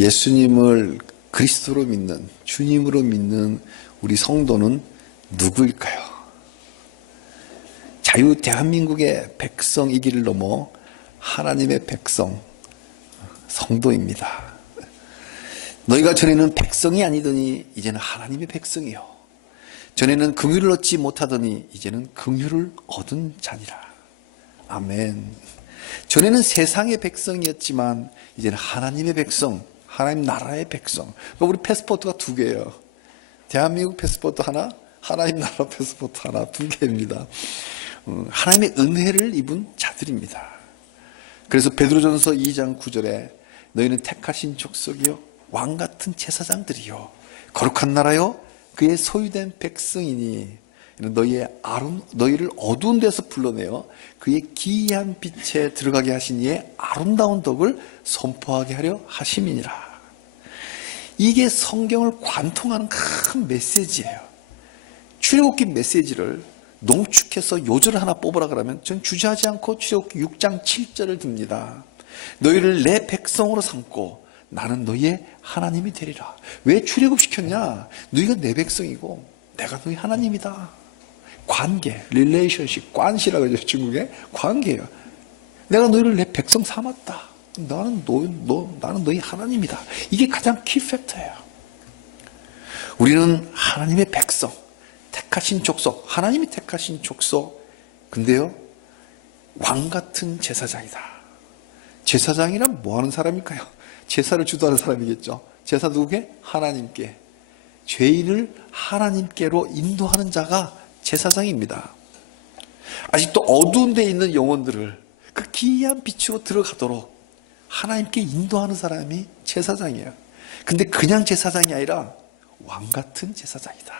예수님을 그리스도로 믿는, 주님으로 믿는 우리 성도는 누구일까요? 자유 대한민국의 백성이기를 넘어 하나님의 백성, 성도입니다. 너희가 전에는 백성이 아니더니 이제는 하나님의 백성이요, 전에는 긍휼을 얻지 못하더니 이제는 긍휼을 얻은 자니라. 아멘. 전에는 세상의 백성이었지만 이제는 하나님의 백성, 하나님 나라의 백성. 우리 패스포트가 두 개예요. 대한민국 패스포트 하나, 하나님 나라 패스포트 하나, 두 개입니다. 하나님의 은혜를 입은 자들입니다. 그래서 베드로전서 2장 9절에 너희는 택하신 족속이요, 왕같은 제사장들이요, 거룩한 나라요, 그의 소유된 백성이니 너희를 어두운 데서 불러내어 그의 기이한 빛에 들어가게 하신 이의 아름다운 덕을 선포하게 하려 하심이니라. 이게 성경을 관통하는 큰 메시지예요. 출애굽기 메시지를 농축해서 요절을 하나 뽑으라 그러면 전 주저하지 않고 출애굽기 6장 7절을 듭니다. 너희를 내 백성으로 삼고 나는 너희의 하나님이 되리라. 왜 출애굽시켰냐? 너희가 내 백성이고 내가 너희 하나님이다. 관계, 릴레이션십, 관시라고 하죠. 중국에 관계예요. 내가 너희를 내 백성 삼았다. 나는 너희 하나님이다. 이게 가장 키 팩터예요. 우리는 하나님의 백성, 택하신 족속, 하나님이 택하신 족속. 근데요, 왕같은 제사장이다. 제사장이란 뭐 하는 사람일까요? 제사를 주도하는 사람이겠죠. 제사 누구게? 하나님께. 죄인을 하나님께로 인도하는 자가 제사장입니다. 아직도 어두운 데 있는 영혼들을 그 기이한 빛으로 들어가도록 하나님께 인도하는 사람이 제사장이에요. 근데 그냥 제사장이 아니라 왕같은 제사장이다.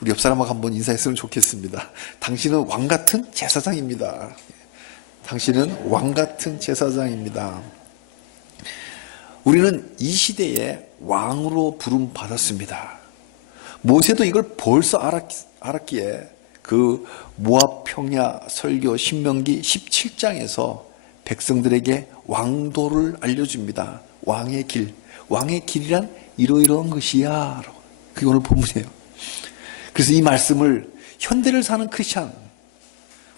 우리 옆 사람하고 한번 인사했으면 좋겠습니다. 당신은 왕같은 제사장입니다. 당신은 왕같은 제사장입니다. 우리는 이 시대에 왕으로 부름 받았습니다. 모세도 이걸 벌써 알았기에 그 모압 평야 설교 신명기 17장에서 백성들에게 왕도를 알려줍니다. 왕의 길, 왕의 길이란 이러이러한 것이야. 그게 오늘 본문이에요. 그래서 이 말씀을 현대를 사는 크리스찬,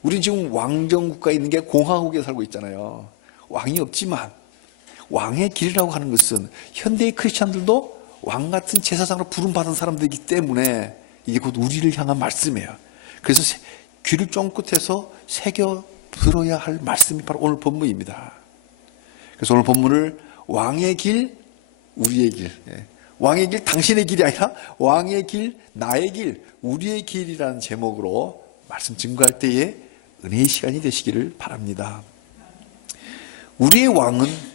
우리 지금 왕정국가에 있는 게 공화국에 살고 있잖아요. 왕이 없지만 왕의 길이라고 하는 것은 현대의 크리스찬들도 왕같은 제사장으로 부름받은 사람들이기 때문에 이게 곧 우리를 향한 말씀이에요. 그래서 귀를 쫑긋해서 새겨 들어야 할 말씀이 바로 오늘 본문입니다. 그래서 오늘 본문을 왕의 길, 우리의 길, 왕의 길, 당신의 길이 아니라 왕의 길, 나의 길, 우리의 길이라는 제목으로 말씀 증거할 때에 은혜의 시간이 되시기를 바랍니다. 우리의 왕은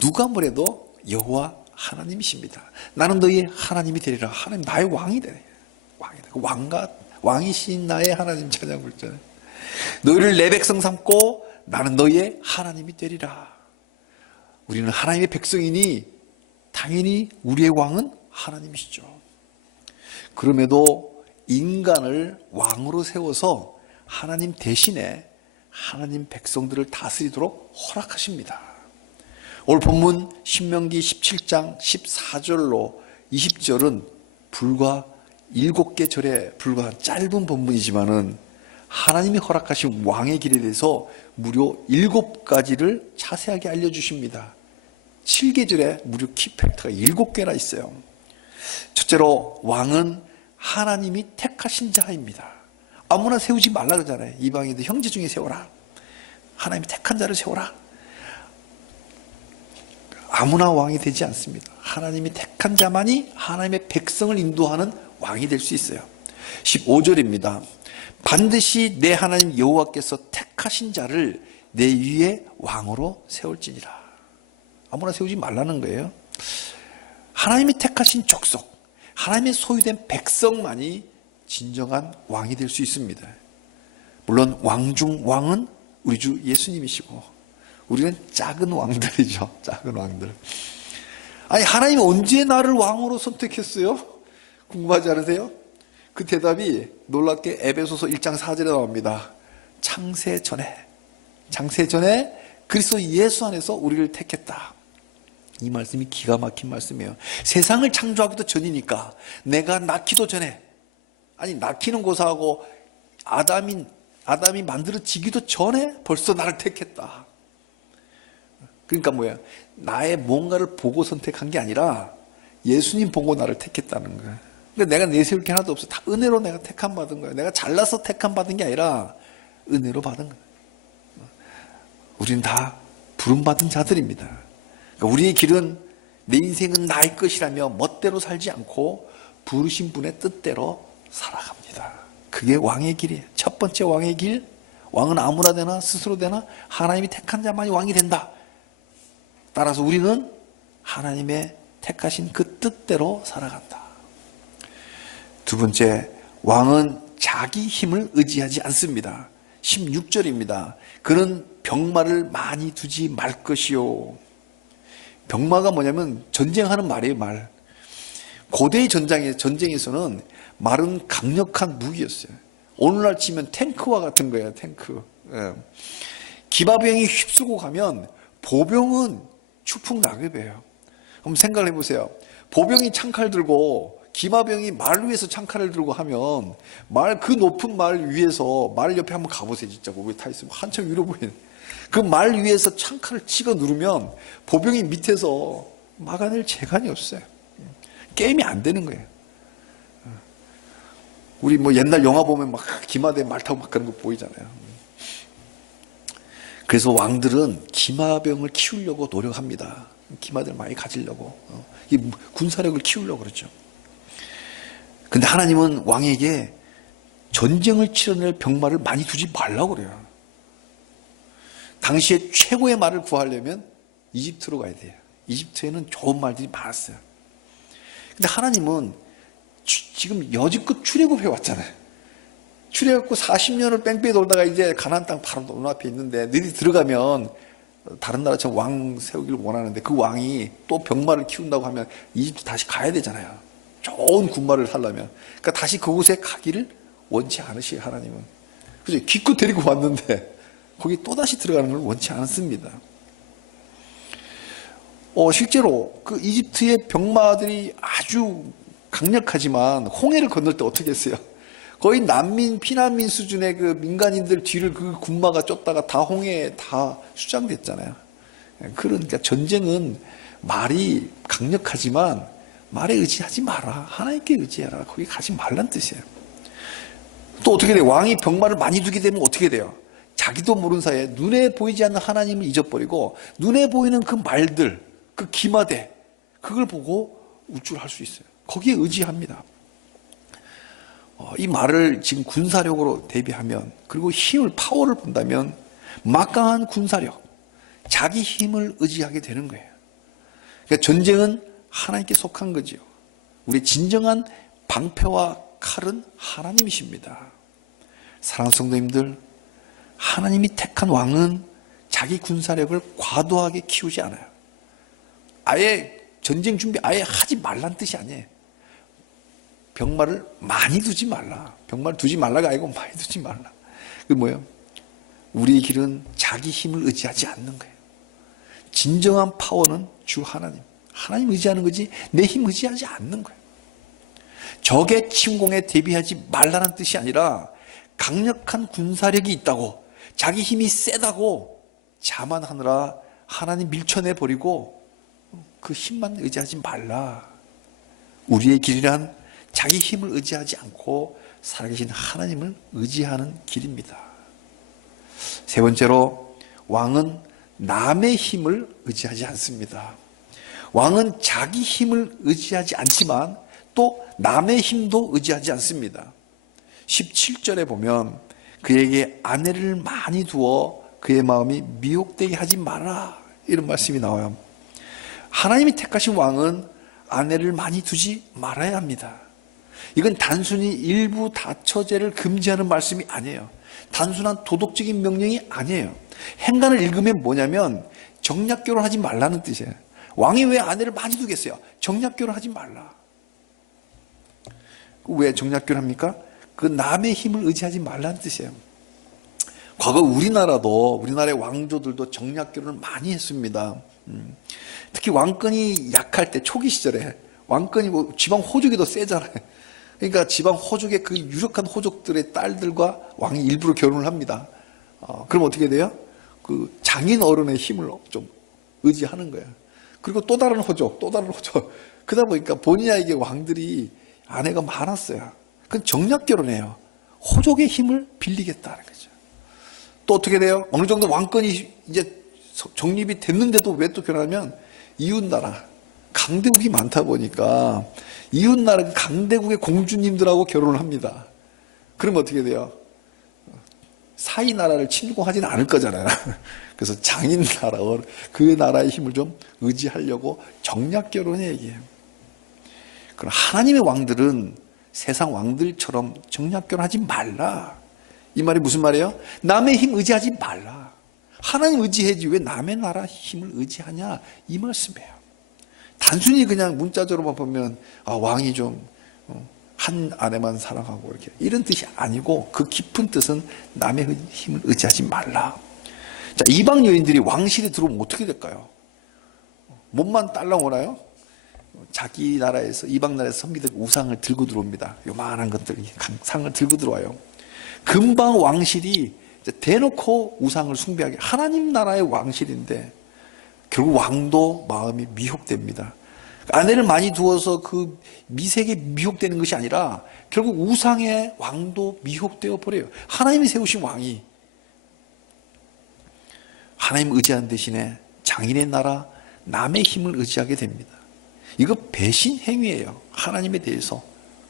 누가 뭐래도 여호와 하나님이십니다. 나는 너희 하나님이 되리라. 하나님 나의 왕이 되네. 왕이신 나의 하나님 찬양 부르잖아요. 너희를 내 백성 삼고 나는 너희의 하나님이 되리라. 우리는 하나님의 백성이니 당연히 우리의 왕은 하나님이시죠. 그럼에도 인간을 왕으로 세워서 하나님 대신에 하나님 백성들을 다스리도록 허락하십니다. 오늘 본문 신명기 17장 14절로 20절은 불과 7개 절에 불과한 짧은 본문이지만은 하나님이 허락하신 왕의 길에 대해서 무려 7가지를 자세하게 알려주십니다. 7계절에 무려 키팩터가 7개나 있어요. 첫째로 왕은 하나님이 택하신 자입니다. 아무나 세우지 말라 그러잖아요. 이방인들 형제 중에 세워라. 하나님이 택한 자를 세워라. 아무나 왕이 되지 않습니다. 하나님이 택한 자만이 하나님의 백성을 인도하는 왕이 될 수 있어요. 15절입니다. 반드시 내 하나님 여호와께서 택하신 자를 내 위에 왕으로 세울지니라. 아무나 세우지 말라는 거예요. 하나님이 택하신 족속, 하나님의 소유된 백성만이 진정한 왕이 될 수 있습니다. 물론 왕 중 왕은 우리 주 예수님이시고 우리는 작은 왕들이죠. 작은 왕들. 아니 하나님이 언제 나를 왕으로 선택했어요? 궁금하지 않으세요? 그 대답이 놀랍게 에베소서 1장 4절에 나옵니다. 창세 전에 그리스도 예수 안에서 우리를 택했다. 이 말씀이 기가 막힌 말씀이에요. 세상을 창조하기도 전이니까, 내가 낳기도 전에, 아니 낳기는 고사하고 아담이 만들어지기도 전에 벌써 나를 택했다. 그러니까 뭐야, 나의 뭔가를 보고 선택한 게 아니라 예수님 보고 나를 택했다는 거야. 그러니까 내가 내세울 게 하나도 없어. 다 은혜로 내가 택함 받은 거야. 내가 잘나서 택함 받은 게 아니라 은혜로 받은 거야. 우리는 다 부름받은 자들입니다. 그러니까 우리의 길은, 내 인생은 나의 것이라며 멋대로 살지 않고 부르신 분의 뜻대로 살아갑니다. 그게 왕의 길이에요. 첫 번째 왕의 길, 왕은 아무나 되나 스스로 되나 하나님이 택한 자만이 왕이 된다. 따라서 우리는 하나님의 택하신 그 뜻대로 살아간다. 두 번째, 왕은 자기 힘을 의지하지 않습니다. 16절입니다. 그는 병마를 많이 두지 말 것이요. 병마가 뭐냐면 전쟁하는 말이에요, 말. 고대의 전쟁에서는 말은 강력한 무기였어요. 오늘날 치면 탱크와 같은 거예요, 탱크. 예. 기마병이 휩쓸고 가면 보병은 추풍낙엽이에요. 그럼 생각을 해보세요. 보병이 창칼 들고 기마병이 말 위에서 창칼을 들고 하면, 그 높은 말 위에서, 말 옆에 한번 가보세요. 진짜 거기 타 있으면 한참 위로 보이는 그 말 위에서 창칼을 찍어 누르면 보병이 밑에서 막아낼 재간이 없어요. 게임이 안 되는 거예요. 우리 뭐 옛날 영화 보면 막 기마대 말 타고 막 그런 거 보이잖아요. 그래서 왕들은 기마병을 키우려고 노력합니다. 기마들 많이 가지려고, 군사력을 키우려고 그러죠. 근데 하나님은 왕에게 전쟁을 치러낼 병마를 많이 두지 말라고 그래요. 당시에 최고의 말을 구하려면 이집트로 가야 돼요. 이집트에는 좋은 말들이 많았어요. 근데 하나님은 지금 여지껏 출애굽해 왔잖아요. 출애굽고 40년을 뺑뺑이 돌다가 이제 가나안 땅 바로 눈앞에 있는데, 너희들이 들어가면 다른 나라처럼 왕 세우기를 원하는데 그 왕이 또 병마를 키운다고 하면 이집트 다시 가야 되잖아요. 좋은 군마를 하려면. 그러니까 다시 그곳에 가기를 원치 않으시요, 하나님은. 그죠? 기껏 데리고 왔는데 거기 또다시 들어가는 걸 원치 않습니다. 실제로 그 이집트의 병마들이 아주 강력하지만 홍해를 건널 때 어떻게 했어요? 거의 난민, 피난민 수준의 그 민간인들 뒤를 그 군마가 쫓다가 다 홍해에 다 수장됐잖아요. 그러니까 전쟁은 말이 강력하지만 말에 의지하지 마라. 하나님께 의지해라. 거기 가지 말란 뜻이에요. 또 어떻게 돼요? 왕이 병마를 많이 두게 되면 어떻게 돼요? 자기도 모르는 사이에 눈에 보이지 않는 하나님을 잊어버리고 눈에 보이는 그 말들, 그 기마대, 그걸 보고 우쭐할 수 있어요. 거기에 의지합니다. 이 말을 지금 군사력으로 대비하면, 그리고 힘을, 파워를 본다면 막강한 군사력, 자기 힘을 의지하게 되는 거예요. 그러니까 전쟁은 하나님께 속한 거지요. 우리 진정한 방패와 칼은 하나님이십니다. 사랑하는 성도님들, 하나님이 택한 왕은 자기 군사력을 과도하게 키우지 않아요. 아예 전쟁 준비 아예 하지 말란 뜻이 아니에요. 병마를 많이 두지 말라. 병마를 두지 말라가 아니고 많이 두지 말라. 그 뭐예요? 우리의 길은 자기 힘을 의지하지 않는 거예요. 진정한 파워는 주 하나님. 하나님 의지하는 거지 내 힘 의지하지 않는 거예요. 적의 침공에 대비하지 말라는 뜻이 아니라 강력한 군사력이 있다고, 자기 힘이 세다고 자만하느라 하나님 밀쳐내 버리고 그 힘만 의지하지 말라. 우리의 길이란 자기 힘을 의지하지 않고 살아계신 하나님을 의지하는 길입니다. 세 번째로, 왕은 남의 힘을 의지하지 않습니다. 왕은 자기 힘을 의지하지 않지만 또 남의 힘도 의지하지 않습니다. 17절에 보면 그에게 아내를 많이 두어 그의 마음이 미혹되게 하지 마라, 이런 말씀이 나와요. 하나님이 택하신 왕은 아내를 많이 두지 말아야 합니다. 이건 단순히 일부 다처제를 금지하는 말씀이 아니에요. 단순한 도덕적인 명령이 아니에요. 행간을 읽으면 뭐냐면 정략 결혼하지 말라는 뜻이에요. 왕이 왜 아내를 많이 두겠어요? 정략 결혼하지 말라. 왜 정략 결혼합니까? 그 남의 힘을 의지하지 말라는 뜻이에요. 과거 우리나라의 왕조들도 정략 결혼을 많이 했습니다. 특히 왕권이 약할 때 초기 시절에 왕권이 뭐 지방 호족이 더 세잖아요. 그러니까 지방 호족의 그 유력한 호족들의 딸들과 왕이 일부러 결혼을 합니다. 그럼 어떻게 돼요? 그 장인 어른의 힘을 좀 의지하는 거예요. 그리고 또 다른 호족, 또 다른 호족. 그러다 보니까 본의 아니게 왕들이 아내가 많았어요. 그건 정략 결혼이에요. 호족의 힘을 빌리겠다는 거죠. 또 어떻게 돼요? 어느 정도 왕권이 이제 정립이 됐는데도 왜 또 결혼하면 이웃나라, 강대국이 많다 보니까 이웃나라 강대국의 공주님들하고 결혼을 합니다. 그러면 어떻게 돼요? 사이 나라를 침공하지는 않을 거잖아요. 그래서 장인 나라, 그 나라의 힘을 좀 의지하려고 정략 결혼의 얘기예요. 그럼 하나님의 왕들은 세상 왕들처럼 정략 결혼하지 말라. 이 말이 무슨 말이에요? 남의 힘 의지하지 말라. 하나님 의지해야지 왜 남의 나라 힘을 의지하냐, 이 말씀이에요. 단순히 그냥 문자적으로만 보면 왕이 좀 한 아내만 사랑하고 이렇게 이런 뜻이 아니고 그 깊은 뜻은 남의 힘을 의지하지 말라. 자, 이방 여인들이 왕실에 들어오면 어떻게 될까요? 몸만 딸랑 오나요? 자기 나라에서 이방 나라에서 섬기던 우상을 들고 들어옵니다. 요만한 것들 상을 들고 들어와요. 금방 왕실이 대놓고 우상을 숭배하게, 하나님 나라의 왕실인데 결국 왕도 마음이 미혹됩니다. 아내를 많이 두어서 그 미색에 미혹되는 것이 아니라 결국 우상의 왕도 미혹되어 버려요. 하나님이 세우신 왕이 하나님 의지하는 대신에 장인의 나라, 남의 힘을 의지하게 됩니다. 이거 배신 행위예요. 하나님에 대해서.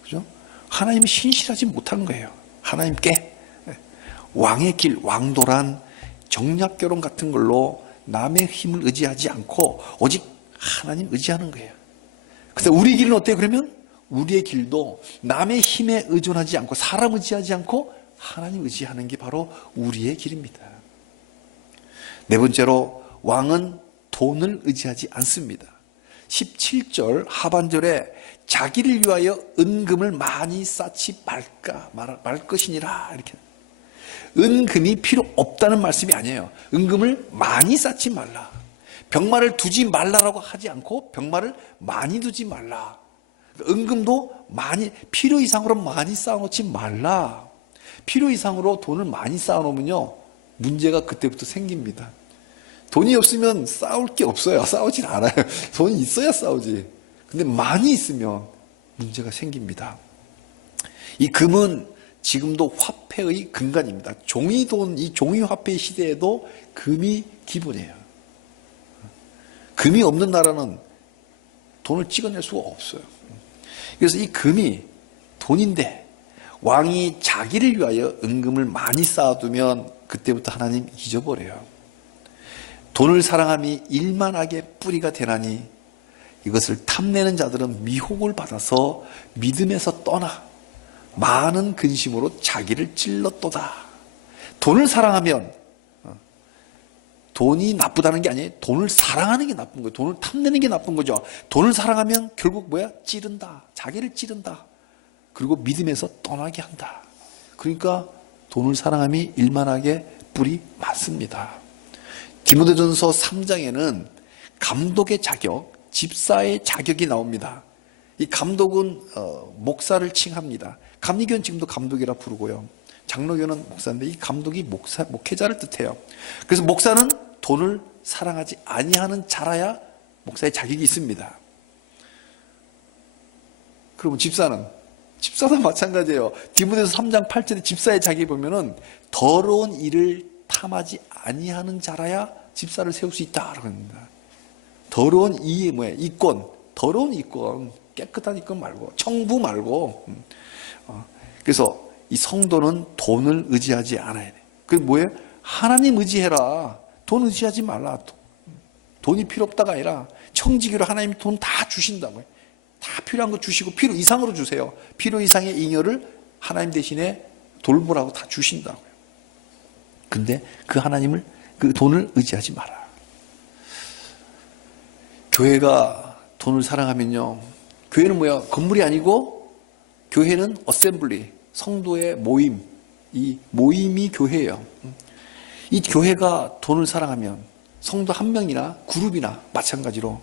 그죠? 하나님이 신실하지 못한 거예요. 하나님께 왕의 길, 왕도란 정략 결혼 같은 걸로 남의 힘을 의지하지 않고 오직 하나님 의지하는 거예요. 근데 우리 길은 어때요? 그러면 우리의 길도 남의 힘에 의존하지 않고 사람 의지하지 않고 하나님 의지하는 게 바로 우리의 길입니다. 네 번째로 왕은 돈을 의지하지 않습니다. 17절 하반절에 자기를 위하여 은금을 많이 쌓지 말 것이니라, 이렇게. 은금이 필요 없다는 말씀이 아니에요. 은금을 많이 쌓지 말라. 병마를 두지 말라라고 하지 않고 병마를 많이 두지 말라. 은금도 많이, 필요 이상으로 많이 쌓아놓지 말라. 필요 이상으로 돈을 많이 쌓아놓으면요, 문제가 그때부터 생깁니다. 돈이 없으면 싸울 게 없어요. 싸우진 않아요. 돈이 있어야 싸우지. 근데 많이 있으면 문제가 생깁니다. 이 금은 지금도 화폐의 근간입니다. 종이돈, 이 종이화폐 시대에도 금이 기본이에요. 금이 없는 나라는 돈을 찍어낼 수가 없어요. 그래서 이 금이 돈인데 왕이 자기를 위하여 은금을 많이 쌓아두면 그때부터 하나님 잊어버려요. 돈을 사랑함이 일만하게 뿌리가 되나니 이것을 탐내는 자들은 미혹을 받아서 믿음에서 떠나 많은 근심으로 자기를 찔렀도다. 돈을 사랑하면 돈이 나쁘다는 게 아니에요. 돈을 사랑하는 게 나쁜 거예요. 돈을 탐내는 게 나쁜 거죠. 돈을 사랑하면 결국 뭐야? 찌른다. 자기를 찌른다. 그리고 믿음에서 떠나게 한다. 그러니까 돈을 사랑함이 일만하게 뿔이 많습니다. 디모데전서 3장에는 감독의 자격, 집사의 자격이 나옵니다. 이 감독은 목사를 칭합니다. 감리교는 지금도 감독이라 부르고요. 장로교는 목사인데 이 감독이 목회자를 뜻해요. 그래서 목사는 돈을 사랑하지 아니하는 자라야 목사의 자격이 있습니다. 그러면 집사도 마찬가지예요. 디모데서 3장 8절에 집사의 자격이 보면은 더러운 일을 탐하지 아니하는 자라야 집사를 세울 수 있다라고 합니다. 더러운 이에 뭐예요? 이권, 더러운 이권, 깨끗한 이권 말고, 청부 말고. 그래서 이 성도는 돈을 의지하지 않아야 돼. 그게 뭐예요? 하나님 의지해라. 돈 의지하지 말라. 돈이 필요 없다가 아니라 청지기로 하나님이 돈 다 주신다고요. 다 필요한 거 주시고 필요 이상으로 주세요. 필요 이상의 잉여를 하나님 대신에 돌보라고 다 주신다고요. 근데 그 하나님을, 그 돈을 의지하지 마라. 교회가 돈을 사랑하면요, 교회는 뭐야? 건물이 아니고 교회는 어셈블리, 성도의 모임, 이 모임이 교회예요. 이 교회가 돈을 사랑하면 성도 한 명이나 그룹이나 마찬가지로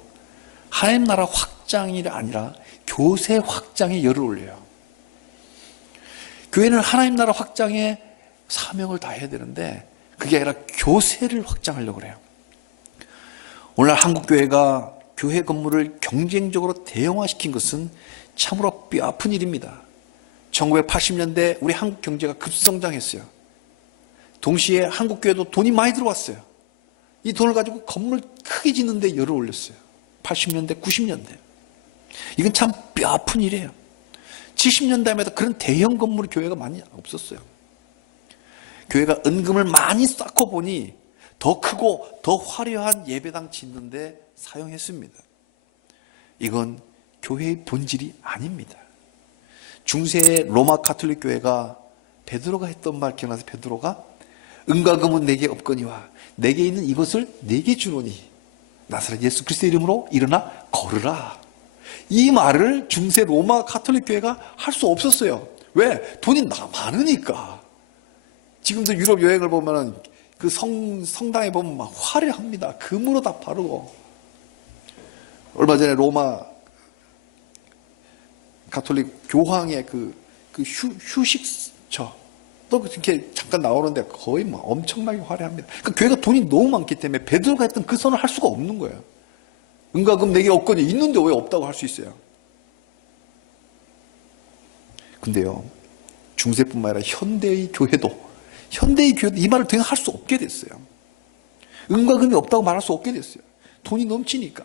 하나님 나라 확장이 아니라 교세 확장에 열을 올려요. 교회는 하나님 나라 확장에 사명을 다해야 되는데 그게 아니라 교세를 확장하려고 그래요. 오늘날 한국교회가 교회 건물을 경쟁적으로 대형화시킨 것은 참으로 뼈아픈 일입니다. 1980년대 우리 한국 경제가 급성장했어요. 동시에 한국교회도 돈이 많이 들어왔어요. 이 돈을 가지고 건물 크게 짓는 데 열을 올렸어요. 80년대, 90년대. 이건 참 뼈아픈 일이에요. 70년대에도 그런 대형 건물 교회가 많이 없었어요. 교회가 은금을 많이 쌓고 보니 더 크고 더 화려한 예배당 짓는데 사용했습니다. 이건 교회의 본질이 아닙니다. 중세의 로마 가톨릭 교회가 베드로가 했던 말 기억나세요? 베드로가 은과 금은 내게 없거니와 내게 있는 이것을 내게 주노니 나사렛 예수 그리스도의 이름으로 일어나 걸으라. 이 말을 중세 로마 가톨릭 교회가 할 수 없었어요. 왜? 돈이 많으니까. 지금도 유럽 여행을 보면은 그 성당에 보면 막 화려합니다. 금으로 다 바르고. 얼마 전에 로마 가톨릭 교황의 그 휴식처 또 이렇게 잠깐 나오는데 거의 막 엄청나게 화려합니다. 그러니까 교회가 돈이 너무 많기 때문에 베드로가 했던 그 선을 할 수가 없는 거예요. 은과 금 내게 없거니 있는데 왜 없다고 할 수 있어요? 근데요, 중세뿐만 아니라 현대의 교회도 이 말을 더 이상 할 수 없게 됐어요. 은과 금이 없다고 말할 수 없게 됐어요. 돈이 넘치니까.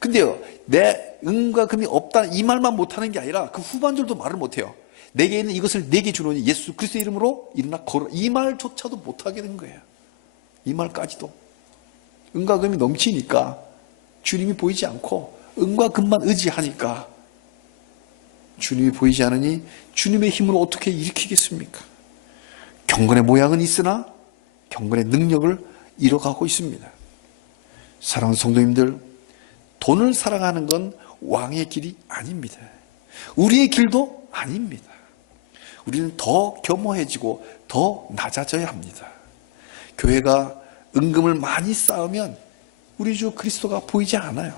근데요, 내 은과 금이 없다 이 말만 못하는 게 아니라 그 후반절도 말을 못해요. 내게 있는 이것을 내게 주노니 예수 그리스도의 이름으로 일어나 걸어. 이 말조차도 못하게 된 거예요. 이 말까지도. 은과 금이 넘치니까 주님이 보이지 않고 은과 금만 의지하니까 주님이 보이지 않으니 주님의 힘으로 어떻게 일으키겠습니까? 경건의 모양은 있으나 경건의 능력을 잃어가고 있습니다. 사랑하는 성도님들, 돈을 사랑하는 건 왕의 길이 아닙니다. 우리의 길도 아닙니다. 우리는 더 겸허해지고 더 낮아져야 합니다. 교회가 은금을 많이 쌓으면 우리 주 그리스도가 보이지 않아요.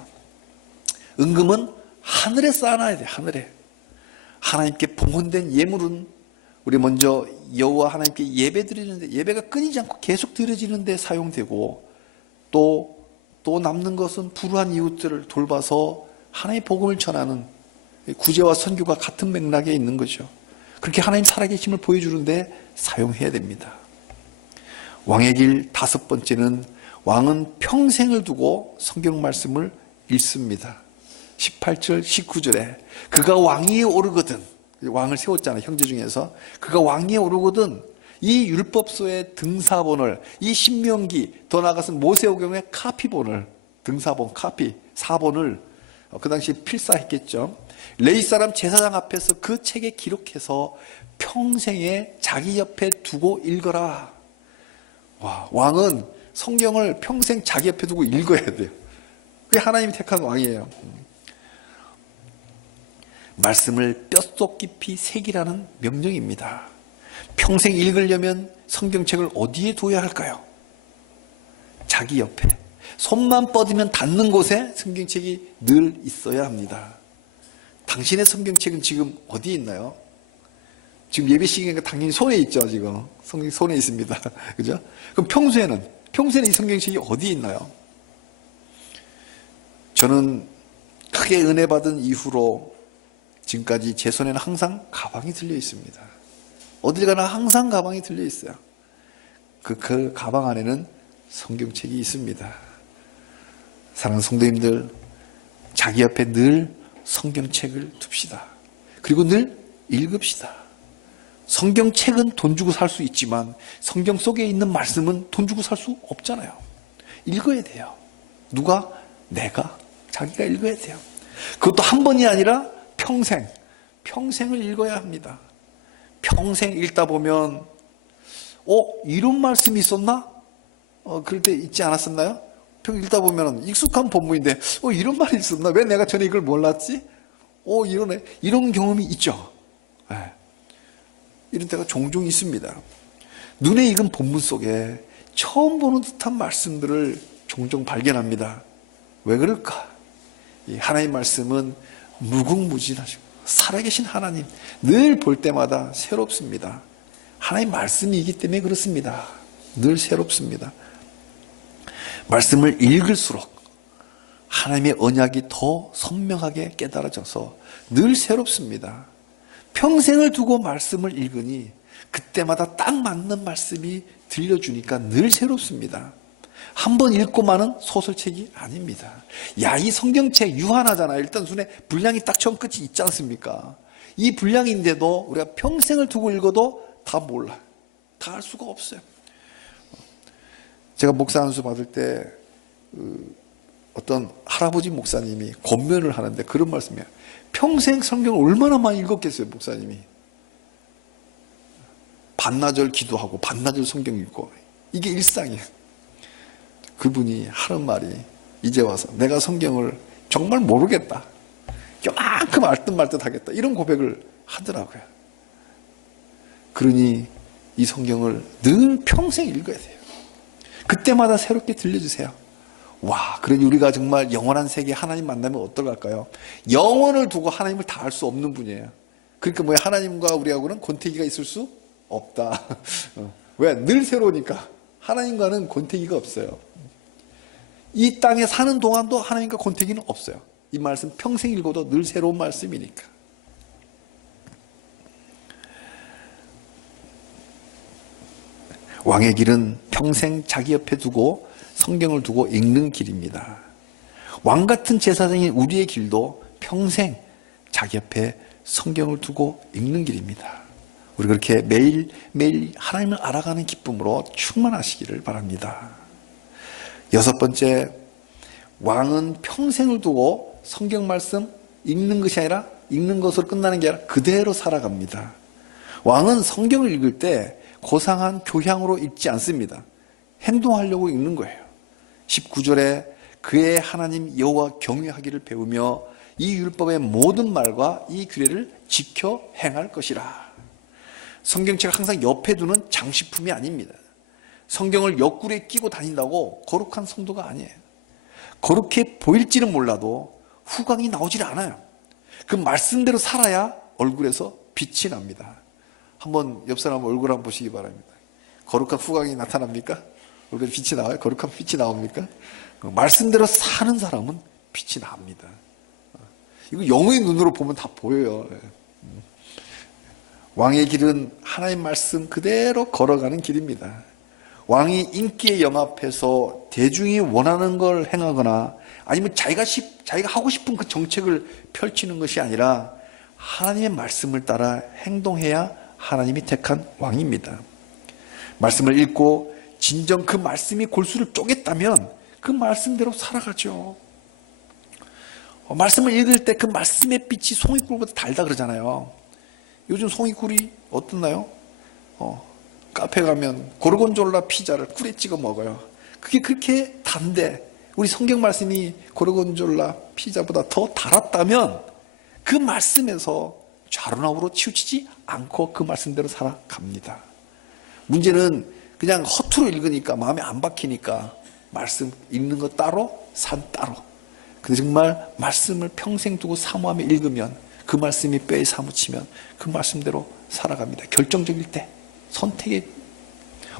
은금은 하늘에 쌓아놔야 돼요. 하늘에. 하나님께 봉헌된 예물은 우리 먼저 여호와 하나님께 예배 드리는데 예배가 끊이지 않고 계속 드려지는데 사용되고 또 남는 것은 불우한 이웃들을 돌봐서 하나님의 복음을 전하는 구제와 선교가 같은 맥락에 있는 거죠. 그렇게 하나님 살아계심을 보여주는데 사용해야 됩니다. 왕의 길 5번째는 왕은 평생을 두고 성경 말씀을 읽습니다. 18절 19절에 그가 왕위에 오르거든, 왕을 세웠잖아요. 형제 중에서 그가 왕위에 오르거든 이 율법서의 등사본을, 이 신명기, 더 나아가서는 모세오경의 카피본을, 등사본, 카피, 사본을 그 당시 필사했겠죠. 레위 사람 제사장 앞에서 그 책에 기록해서 평생에 자기 옆에 두고 읽어라. 와, 왕은 성경을 평생 자기 옆에 두고 읽어야 돼요. 그게 하나님이 택한 왕이에요. 말씀을 뼛속 깊이 새기라는 명령입니다. 평생 읽으려면 성경책을 어디에 둬야 할까요? 자기 옆에. 손만 뻗으면 닿는 곳에 성경책이 늘 있어야 합니다. 당신의 성경책은 지금 어디에 있나요? 지금 예배 시간이니까 당연히 손에 있죠. 지금 성경 손에 있습니다. 그죠? 그럼 평소에는 이 성경책이 어디에 있나요? 저는 크게 은혜 받은 이후로 지금까지 제 손에는 항상 가방이 들려 있습니다. 어딜 가나 항상 가방이 들려 있어요. 그 가방 안에는 성경책이 있습니다. 사랑하는 성도님들, 자기 옆에 늘 성경책을 둡시다. 그리고 늘 읽읍시다. 성경책은 돈 주고 살 수 있지만 성경 속에 있는 말씀은 돈 주고 살 수 없잖아요. 읽어야 돼요. 누가? 내가. 자기가 읽어야 돼요. 그것도 한 번이 아니라 평생을 읽어야 합니다. 평생 읽다 보면 이런 말씀이 있었나? 그럴 때 있지 않았었나요? 읽다 보면 익숙한 본문인데 이런 말이 있었나? 왜 내가 전에 이걸 몰랐지? 이런 경험이 있죠. 네. 이런 때가 종종 있습니다. 눈에 익은 본문 속에 처음 보는 듯한 말씀들을 종종 발견합니다. 왜 그럴까? 이 하나님 말씀은 무궁무진하시고 살아계신 하나님, 늘 볼 때마다 새롭습니다. 하나님 말씀이기 때문에 그렇습니다. 늘 새롭습니다. 말씀을 읽을수록 하나님의 언약이 더 선명하게 깨달아져서 늘 새롭습니다. 평생을 두고 말씀을 읽으니 그때마다 딱 맞는 말씀이 들려주니까 늘 새롭습니다. 한번 읽고 마는 소설책이 아닙니다. 야, 이 성경책 유한하잖아요. 일단 눈에 분량이 딱 처음 끝이 있지 않습니까? 이 분량인데도 우리가 평생을 두고 읽어도 다 몰라. 다 알 수가 없어요. 제가 목사 안수 받을 때 어떤 할아버지 목사님이 권면을 하는데 그런 말씀이에요. 평생 성경을 얼마나 많이 읽었겠어요, 목사님이. 반나절 기도하고 반나절 성경 읽고 이게 일상이에요. 그분이 하는 말이 이제 와서 내가 성경을 정말 모르겠다. 요만큼 알듯 말듯 하겠다. 이런 고백을 하더라고요. 그러니 이 성경을 늘 평생 읽어야 돼요. 그때마다 새롭게 들려주세요. 와, 그러니 우리가 정말 영원한 세계 하나님 만나면 어떨까요? 영혼을 두고 하나님을 다 알 수 없는 분이에요. 그러니까 뭐야, 하나님과 우리하고는 권태기가 있을 수 없다. 왜? 늘 새로우니까. 하나님과는 권태기가 없어요. 이 땅에 사는 동안도 하나님과 권태기는 없어요. 이 말씀 평생 읽어도 늘 새로운 말씀이니까. 왕의 길은 평생 자기 옆에 두고 성경을 두고 읽는 길입니다. 왕 같은 제사장인 우리의 길도 평생 자기 옆에 성경을 두고 읽는 길입니다. 우리 그렇게 매일매일 하나님을 알아가는 기쁨으로 충만하시기를 바랍니다. 여섯 번째, 왕은 평생을 두고 성경 말씀 읽는 것이 아니라 읽는 것으로 끝나는 게 아니라 그대로 살아갑니다. 왕은 성경을 읽을 때 고상한 교양으로 읽지 않습니다. 행동하려고 읽는 거예요. 19절에 그의 하나님 여호와 경외하기를 배우며 이 율법의 모든 말과 이 규례를 지켜 행할 것이라. 성경책을 항상 옆에 두는 장식품이 아닙니다. 성경을 옆구리에 끼고 다닌다고 거룩한 성도가 아니에요. 거룩해 보일지는 몰라도 후광이 나오질 않아요. 그 말씀대로 살아야 얼굴에서 빛이 납니다. 한번 옆 사람 얼굴 한번 보시기 바랍니다. 거룩한 후광이 나타납니까? 얼굴에 빛이 나와요? 거룩한 빛이 나옵니까? 말씀대로 사는 사람은 빛이 납니다. 이거 영의 눈으로 보면 다 보여요. 왕의 길은 하나님 말씀 그대로 걸어가는 길입니다. 왕이 인기에 영합해서 대중이 원하는 걸 행하거나 아니면 자기가 하고 싶은 그 정책을 펼치는 것이 아니라 하나님의 말씀을 따라 행동해야 하나님이 택한 왕입니다. 말씀을 읽고 진정 그 말씀이 골수를 쪼갰다면 그 말씀대로 살아가죠. 말씀을 읽을 때 그 말씀의 빛이 송이꿀보다 달다 그러잖아요. 요즘 송이꿀이 어떻나요? 카페 가면 고르곤졸라 피자를 꿀에 찍어 먹어요. 그게 그렇게 단데 우리 성경 말씀이 고르곤졸라 피자보다 더 달았다면 그 말씀에서 좌로나우로 치우치지 않고 그 말씀대로 살아갑니다. 문제는 그냥 허투루 읽으니까 마음에 안 박히니까 말씀 읽는 거 따로 산 따로. 근데 정말 말씀을 평생 두고 사모하며 읽으면 그 말씀이 뼈에 사무치면 그 말씀대로 살아갑니다. 결정적일 때 선택에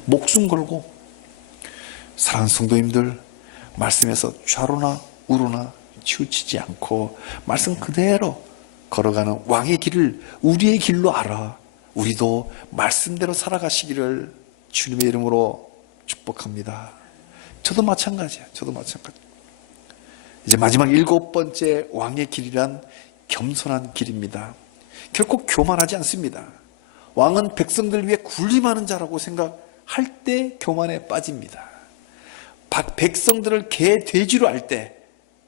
목숨 걸고. 사랑하는 성도님들, 말씀에서 좌로나 우로나 치우치지 않고 말씀 그대로 걸어가는 왕의 길을 우리의 길로 알아 우리도 말씀대로 살아가시기를 주님의 이름으로 축복합니다. 저도 마찬가지예요. 이제 마지막 일곱 번째 왕의 길이란 겸손한 길입니다. 결코 교만하지 않습니다. 왕은 백성들 위해 군림하는 자라고 생각할 때 교만에 빠집니다. 백성들을 개, 돼지로 알 때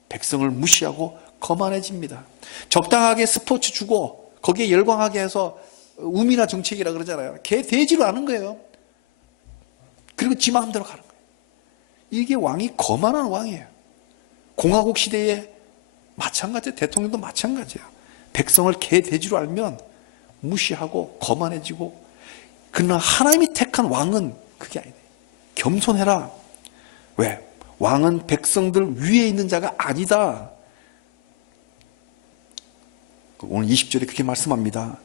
백성을 무시하고 거만해집니다. 적당하게 스포츠 주고 거기에 열광하게 해서 우미나 정책이라 그러잖아요. 개, 돼지로 아는 거예요. 그리고 지 마음대로 가는 거예요. 이게 왕이 거만한 왕이에요. 공화국 시대에 마찬가지예요. 대통령도 마찬가지예요. 백성을 개, 돼지로 알면 무시하고 거만해지고. 그러나 하나님이 택한 왕은 그게 아니에요. 겸손해라. 왜? 왕은 백성들 위에 있는 자가 아니다. 오늘 20절에 그렇게 말씀합니다.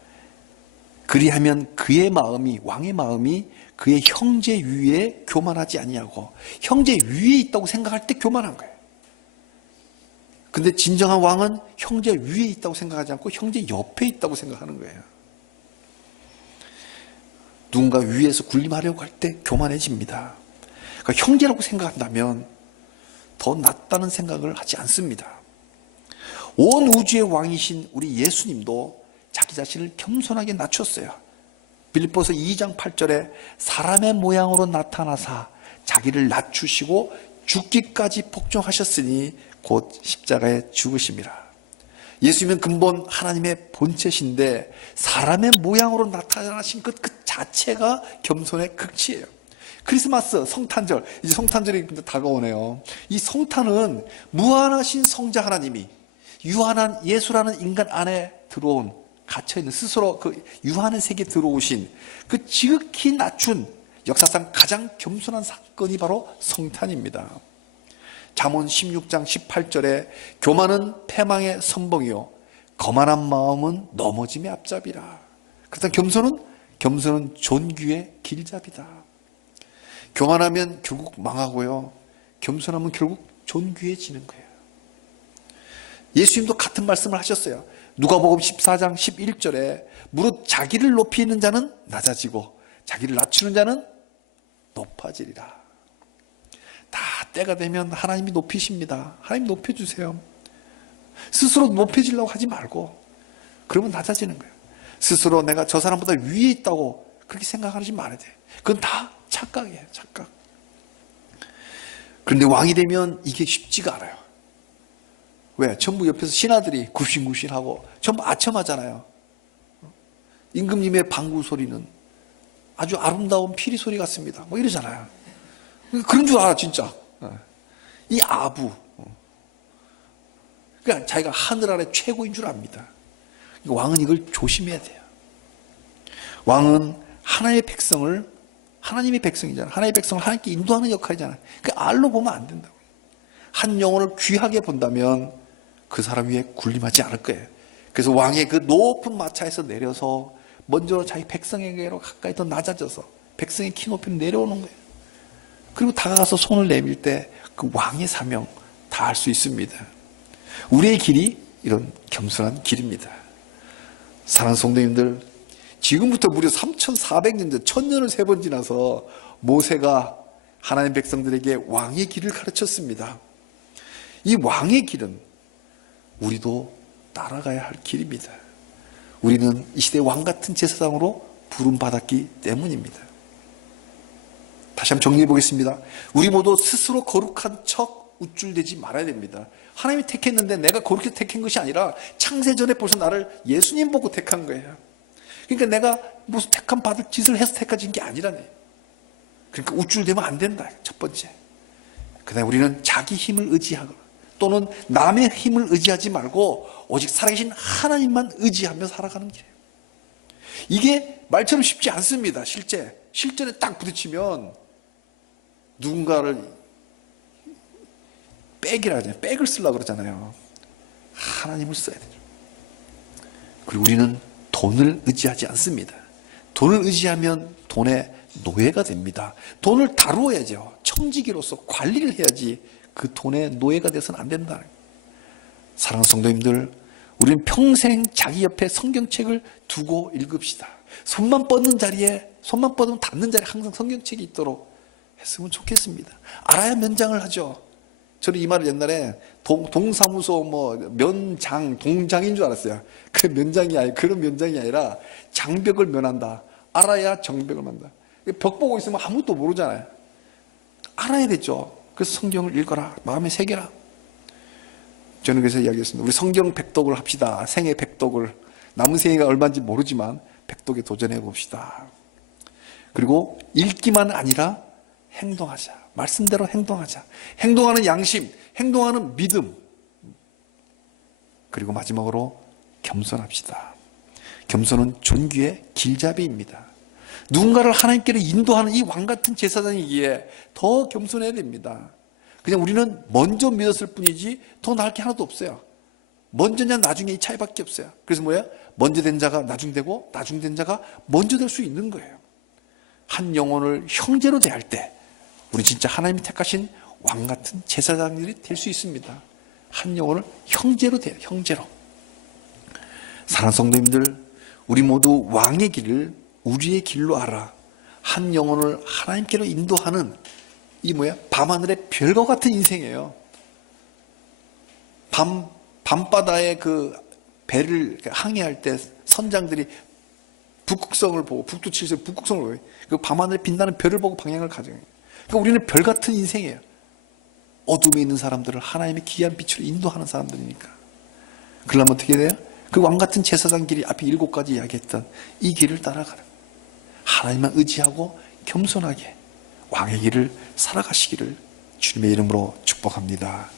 그리하면 그의 마음이, 왕의 마음이 그의 형제 위에 교만하지 아니하고, 형제 위에 있다고 생각할 때 교만한 거예요. 근데 진정한 왕은 형제 위에 있다고 생각하지 않고 형제 옆에 있다고 생각하는 거예요. 누군가 위에서 군림하려고 할 때 교만해집니다. 그러니까 형제라고 생각한다면 더 낫다는 생각을 하지 않습니다. 온 우주의 왕이신 우리 예수님도 자기 자신을 겸손하게 낮췄어요. 빌립보서 2장 8절에 사람의 모양으로 나타나사 자기를 낮추시고 죽기까지 복종하셨으니 곧 십자가에 죽으심이라. 예수님은 근본 하나님의 본체신데 사람의 모양으로 나타나신 그 자체가 겸손의 극치예요. 크리스마스, 성탄절, 이제 성탄절이 다가오네요. 이 성탄은 무한하신 성자 하나님이 유한한 예수라는 인간 안에 들어온, 갇혀있는, 스스로 그 유한의 세계에 들어오신 그 지극히 낮춘 역사상 가장 겸손한 사건이 바로 성탄입니다. 잠언 16장 18절에 교만은 패망의 선봉이요 거만한 마음은 넘어짐의 앞잡이라. 그렇다면 겸손은 존귀의 길잡이다. 교만하면 결국 망하고요, 겸손하면 결국 존귀해지는 거예요. 예수님도 같은 말씀을 하셨어요. 누가복음 14장 11절에 무릇 자기를 높이는 자는 낮아지고 자기를 낮추는 자는 높아지리라. 다 때가 되면 하나님이 높이십니다. 하나님 높여주세요. 스스로 높여지려고 하지 말고, 그러면 낮아지는 거예요. 스스로 내가 저 사람보다 위에 있다고 그렇게 생각하지 말아야 돼요. 그건 다 착각이에요. 착각. 그런데 왕이 되면 이게 쉽지가 않아요. 왜? 전부 옆에서 신하들이 굽신굽신하고 전부 아첨하잖아요. 임금님의 방구 소리는 아주 아름다운 피리 소리 같습니다. 뭐 이러잖아요. 그런 줄 알아, 진짜. 이 아부. 그러니까 자기가 하늘 아래 최고인 줄 압니다. 왕은 이걸 조심해야 돼요. 왕은 하나님의 백성을, 하나님의 백성이잖아요. 하나님의 백성을 하나님께 인도하는 역할이잖아요. 그 알로 보면 안 된다고. 한 영혼을 귀하게 본다면 그 사람 위에 군림하지 않을 거예요. 그래서 왕의 그 높은 마차에서 내려서 먼저 자기 백성에게로 가까이 더 낮아져서 백성의 키 높이로 내려오는 거예요. 그리고 다가가서 손을 내밀 때 그 왕의 사명 다 할 수 있습니다. 우리의 길이 이런 겸손한 길입니다. 사랑하는 성도님들, 지금부터 무려 3,400년 전, 1000년을 3번 지나서 모세가 하나님 백성들에게 왕의 길을 가르쳤습니다. 이 왕의 길은 우리도 따라가야 할 길입니다. 우리는 이 시대의 왕 같은 제사장으로 부름받았기 때문입니다. 다시 한번 정리해 보겠습니다. 우리 모두 스스로 거룩한 척 우쭐대지 말아야 됩니다. 하나님이 택했는데 내가 그렇게 택한 것이 아니라 창세전에 벌써 나를 예수님 보고 택한 거예요. 그러니까 내가 무슨 택함 받을 짓을 해서 택해진 게 아니라네. 그러니까 우쭐대면 안 된다. 첫 번째. 그다음에 우리는 자기 힘을 의지하거나 또는 남의 힘을 의지하지 말고 오직 살아계신 하나님만 의지하며 살아가는 길이에요. 이게 말처럼 쉽지 않습니다. 실전에 딱 부딪히면 누군가를 백이라 하잖아요. 백을 쓰려고 그러잖아요. 하나님을 써야 돼요. 그리고 우리는 돈을 의지하지 않습니다. 돈을 의지하면 돈의 노예가 됩니다. 돈을 다루어야죠. 청지기로서 관리를 해야지 그 돈의 노예가 돼서는 안 된다. 사랑하는 성도님들, 우리는 평생 자기 옆에 성경책을 두고 읽읍시다. 손만 뻗는 자리에, 손만 뻗으면 닿는 자리에 항상 성경책이 있도록 했으면 좋겠습니다. 알아야 면장을 하죠. 저는 이 말을 옛날에 동사무소 면장, 동장인 줄 알았어요. 그 면장이 아니라, 그런 면장이 아니라 장벽을 면한다. 알아야 정벽을 만다. 벽 보고 있으면 아무것도 모르잖아요. 알아야 되죠. 그래서 성경을 읽어라. 마음에 새겨라. 저는 그래서 이야기했습니다. 우리 성경 백독을 합시다. 생애 백독을. 남은 생애가 얼마인지 모르지만 백독에 도전해 봅시다. 그리고 읽기만 아니라 행동하자. 말씀대로 행동하자. 행동하는 양심, 행동하는 믿음. 그리고 마지막으로 겸손합시다. 겸손은 존귀의 길잡이입니다. 누군가를 하나님께로 인도하는 이 왕같은 제사장이기에 더 겸손해야 됩니다. 그냥 우리는 먼저 믿었을 뿐이지 더 나을 게 하나도 없어요. 먼저냐 나중에 이 차이밖에 없어요. 그래서 뭐야? 먼저 된 자가 나중 되고 나중 된 자가 먼저 될 수 있는 거예요. 한 영혼을 형제로 대할 때 우리 진짜 하나님이 택하신 왕 같은 제사장들이 될 수 있습니다. 한 영혼을 형제로 대해요. 형제로. 사랑하는 성도님들, 우리 모두 왕의 길을 우리의 길로 알아 한 영혼을 하나님께로 인도하는 이 뭐야? 밤하늘의 별과 같은 인생이에요. 밤바다에 그 배를 항해할 때 선장들이 북극성을 보고 북두칠성 북극성을 보고 그 밤하늘에 빛나는 별을 보고 방향을 가져요. 그러니까 우리는 별 같은 인생이에요. 어둠에 있는 사람들을 하나님의 귀한 빛으로 인도하는 사람들이니까. 그러려면 어떻게 돼요? 그 왕 같은 제사장 길이 앞에 7가지 이야기했던 이 길을 따라가는 하나님만 의지하고 겸손하게 왕의 길을 살아가시기를 주님의 이름으로 축복합니다.